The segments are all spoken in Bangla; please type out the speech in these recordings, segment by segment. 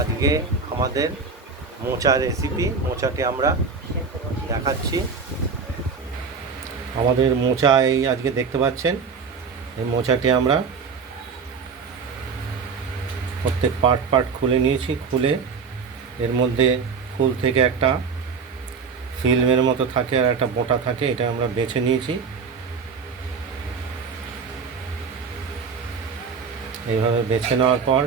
আজকে আমাদের মোচা রেসিপি, মোচাটি আমরা দেখাচ্ছি। আমাদের মোচা এই আজকে দেখতে পাচ্ছেন, এই মোচাটি আমরা প্রত্যেক পার্ট খুলে নিয়েছি। খুলে এর মধ্যে ফুল থেকে একটা ফিল্মের মতো থাকে আর একটা বোটা থাকে, এটা আমরা বেছে নিয়েছি। এইভাবে বেছে নেওয়ার পর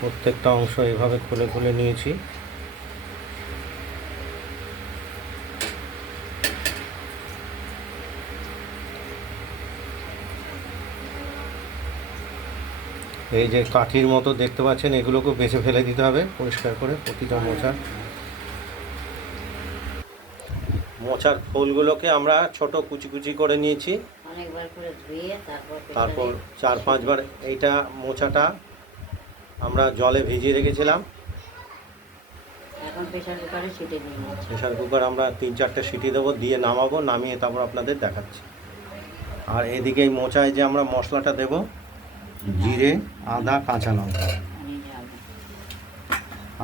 প্রত্যেকটা অংশ এইভাবে খুলে নিয়েছি। এই যে কাঠির মতো দেখতে পাচ্ছেন, এগুলোকে বেছে ফেলে দিতে হবে পরিষ্কার করে। প্রতিটা মোচার ফুলগুলোকে আমরা ছোট কুচি করে নিয়েছি। তারপর 4-5 বার এইটা মোচাটা আমরা জলে ভিজিয়ে রেখেছিলাম। প্রেশার কুকার আমরা 3-4টে সিটি দেবো, দিয়ে নামাবো। নামিয়ে তারপর আপনাদের দেখাচ্ছি। আর এদিকে এই মোচায় যে আমরা মশলাটা দেব, জিরে, আদা, কাঁচা লঙ্কা।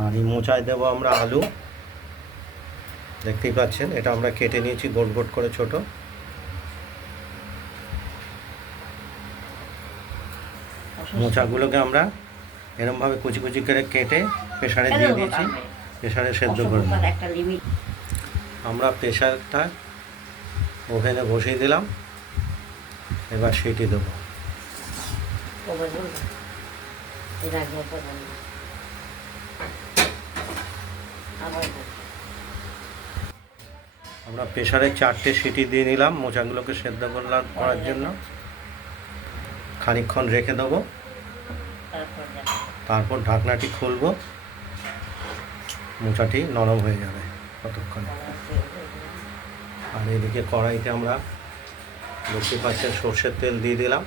আর এই মোচায় দেবো আমরা আলু, দেখতেই পাচ্ছেন। এটা আমরা কেটে নিয়েছি গোট করে ছোট। মোচাগুলোকে আমরা এরমভাবে কুচি করে কেটে প্রেশারে দিয়ে দিয়েছি, প্রেশারে সেদ্ধ করে। আমরা প্রেশারটা ওভেনে বসিয়ে দিলাম। এবার সিটি দেবো। আমরা প্রেশারে 4টে সিটি দিয়ে নিলাম মোচাগুলোকে সেদ্ধ করার জন্য। খানিকক্ষণ রেখে দেবো, তারপর ঢাকনাটি খুলবো। মোচাটি নরম হয়ে যাবে ততক্ষণ। আর এদিকে কড়াইতে আমরা দেখতে পাচ্ছেন সর্ষের তেল দিয়ে দিলাম।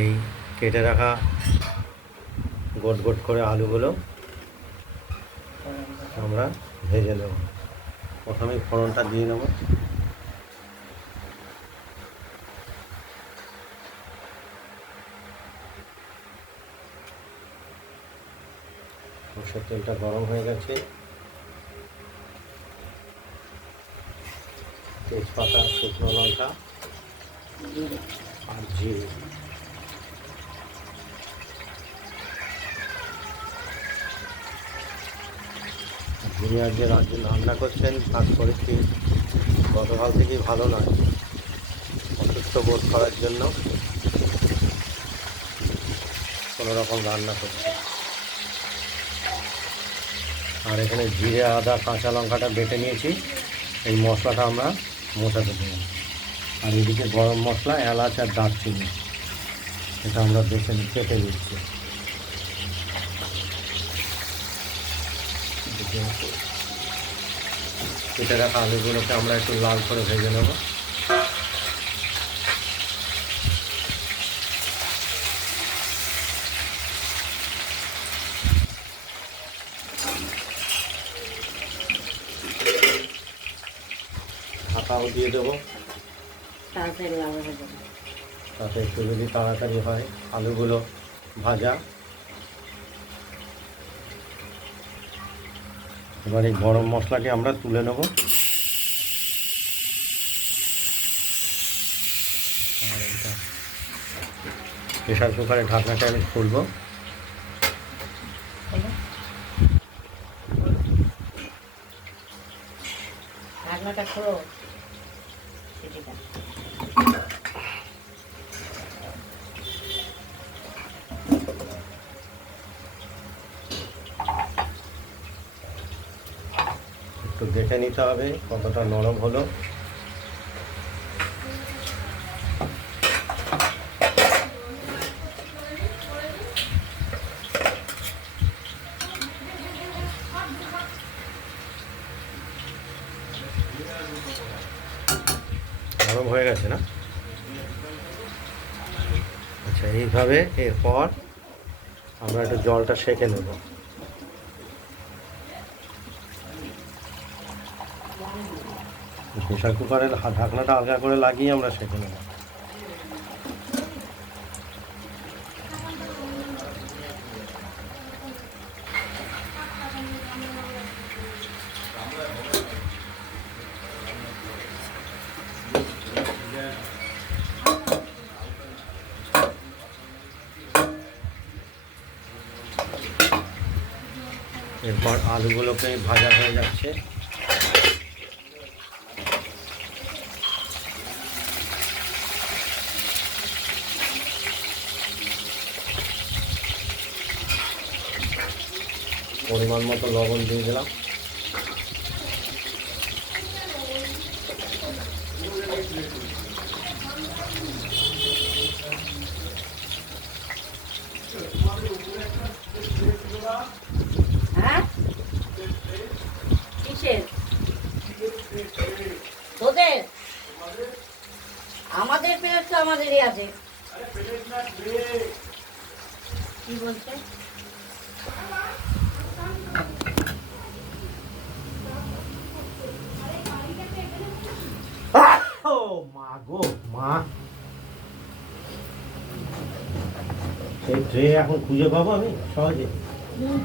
এই কেটে রাখা গোট করে আলুগুলো আমরা ভেজে নেব। প্রথমে ফোড়নটা দিয়ে নেব। সরষের তেলটা গরম হয়ে গেছে। তেজপাতা, শুকনো লঙ্কা আর জিরে। যিনি আজকে রান্না করছেন তার শরীরটি গতকাল থেকেই ভালো নয়, অসুস্থ বোধ করার জন্য কোনো রকম রান্না করছে। আর এখানে জিরে, আদা, কাঁচা লঙ্কাটা বেটে নিয়েছি। এই মশলাটা আমরা মোচাতে দেব। আর এদিকে গরম মশলা, এলাচ আর দারচিনি, এটা আমরা কেটে দিচ্ছি। কেটে রাখা আলুগুলোকে আমরা একটু লাল করে ভেজে নেব। ঢাকাও দিয়ে দেবো, তাতে একটু যদি তাড়াতাড়ি হয় আলুগুলো ভাজা। এবার এই গরম মশলাটি আমরা তুলে নেব। আর এটা প্রেশার কুকারের ঢাকনাটা আমি খুলবো। ঢাকনাটা খোলো। একটু দেখে নিতে হবে কতটা নরম হলো। নরম হয়ে গেছে না? আচ্ছা, এইভাবে এরপর আমরা একটু জলটা সেঁকে নেব। প্রেশার কুকারের ঢাকনাটা হালকা করে লাগিয়ে আমরা সেঁকে নেব। এরপর আলুগুলোকে ভাজা হয়ে যাচ্ছে। পরিমাণ মতো লবণ দিয়ে দিলাম। হ্যাঁ কিসের তোদের? আমাদের প্লেট তো আমাদেরই আছে। কি বলছে? ও মা গো মা, সেই ট্রে এখন খুঁজে পাবো আমি সহজে?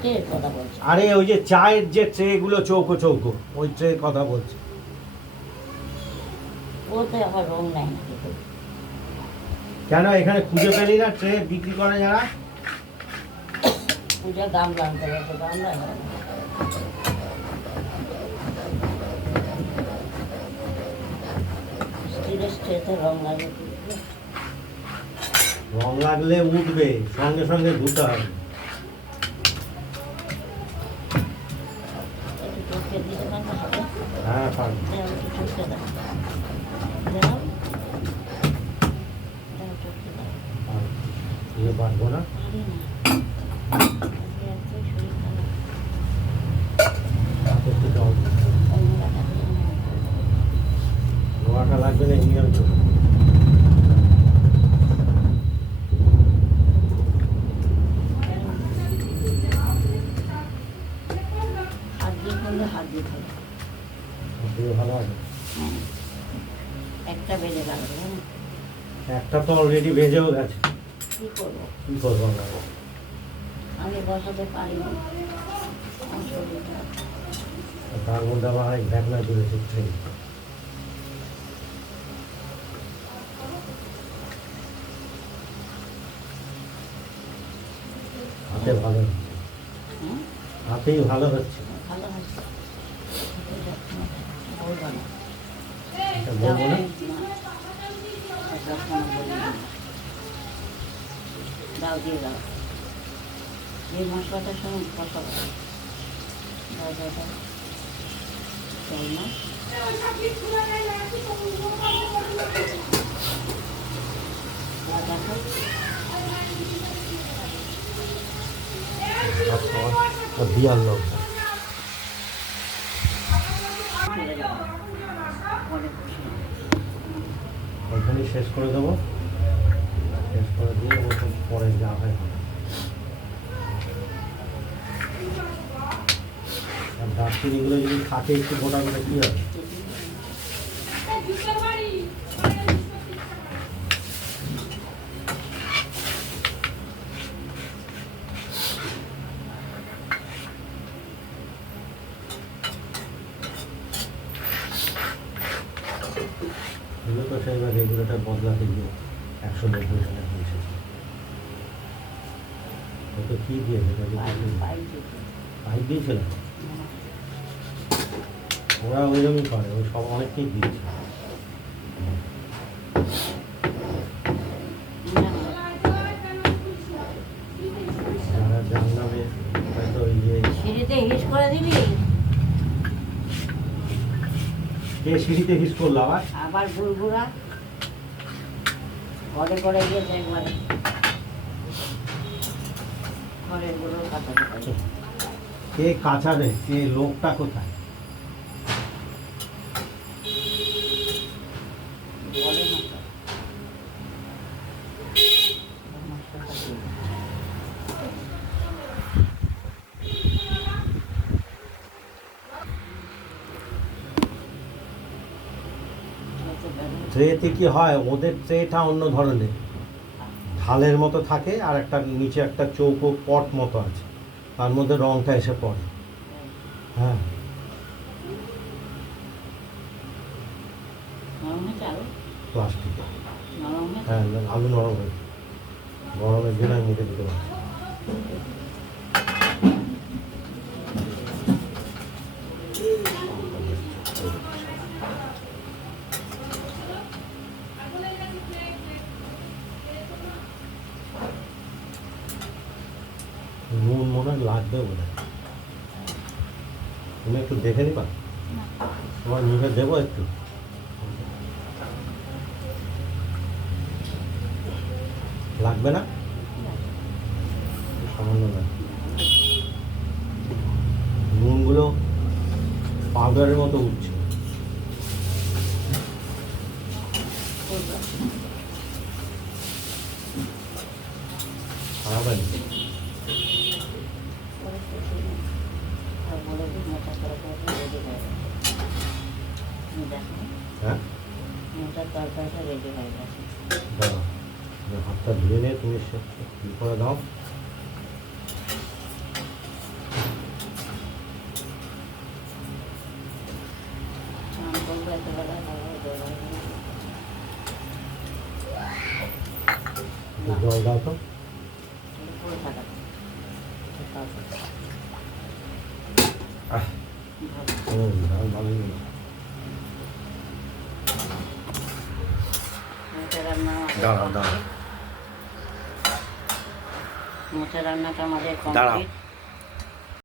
টের কথা বলছে। আরে ওই যে চায়ের যে ট্রেগুলো চৌকো চৌকো, ওই ট্রের কথা বলছি। ওতে আবার রং নাই নাকি? কেন এখানে খুঁজে পেলি না ট্রে বিক্রি করে যারা? পূজা গামলা আনতে হবে, গামলা হয় না। স্টিলের স্ট্রেতে রং লাগে। রং লাগলে উঠবে, সঙ্গে সঙ্গে ধুতে হবে। একটু চটকে দিতে পারবো হাতে? হ্যাঁ পারবো। দাও একটু চটকে দাও। চটকে দাও। দিয়ে পারবো না। পারি না। আজকে এত শরীর খারাপ। হাতে একটু জল দিই। অন্যরা থাকলে না। লোহাটা লাগবে না, এমনি আমি চলে হাত দিয়ে করলে হাত দিয়ে করলে। ভালো হবে। হ্যাঁ, একটা বেজে লাগবে হ্যাঁ। একটা তো অলরেডি ভেজেও গেছে। কী করবো? কি করবো আমরা? আমি বসাতে পারি না। আমার শরীর খারাপ। তার মধ্যে আবার এক ঢাকনা জুড়েছে ট্রে। হাতে ভালো হচ্ছে। হ্যাঁ হাতেই ভালো হচ্ছে। ভালো হচ্ছে। বলবো না। এটা বলবো না। দাও দিয়ে দাও। এই মশলাটার সঙ্গে কষাবো। দাও দাও দাও। চল না। দেখো বিয়ার লোক চলে যাবো। পরে বসে। ওইখানে শেষ করে দেবো। শেষ করে দিয়ে ওসব পরে যা হয় হবে। আর দারচিনিগুলো যদি থাকে একটু গোটা করে কী হবে? এগুলো তো সেইবার রেগুলেটার বদলাতে গিয়ে 190 টাকা হয়েছে। ওটা কী দিয়েছে? পাইপ দিয়েছিল? ওরা ওইরকমই করে, ওই সব অনেককেই দিয়েছে। যারা জানলামে হয়তো ওই যে সিঁড়িতে হিস করে দিবি। কে সিঁড়িতে হিস করলো আবার? আবার বুড়বুড়া ঘরে ঘরে গিয়ে একবারে ঘরের গুঁড়োর কাটা দেবে। কে কাছাবে? কে লোকটা কোথায়? বলে না তো। মশলাটা দিয়ে দিচ্ছি। ট্রেতে কি হয়, ওদের ট্রেটা অন্য ধরনের, ঢালের মতো থাকে আর একটা নিচে একটা চৌকো পট মতো আছে, তার মধ্যে রঙটা এসে পড়ে। হ্যাঁ, নরম হয়েছে আলু? প্লাস্টিকে। নরম হয়েছে? হ্যাঁ, আলু নরম হয়েছে, গরমের দিন আমি মুখে দিতে পারছি। নুন মনে হয় লাগবে বোধ হয়, তুমি একটু দেখে নিবা, তোমার মুখে দেবো একটু। লাগবে না, সামান্য লাগবে। নুনগুলো পাউডারের মতো উঠছে। খারাপ হয়নি। আর বলে দিই মোটা করে রেডি হয়ে গেছে। দেখো, হ্যাঁ, মোটার তরকারিটা রেডি হয়ে গেছে। দাও, হাতটা ধুয়ে নিয়ে তুমি কি করে দাও। স্নান করবো একেবেলা, একটু জল দাও তো। পুরো থাকা ভালোই। মোচা রান্না দাঁড়াও দাঁড়াও মোচা রান্নাটা আমাদের দাঁড়াও। কমপ্লিট।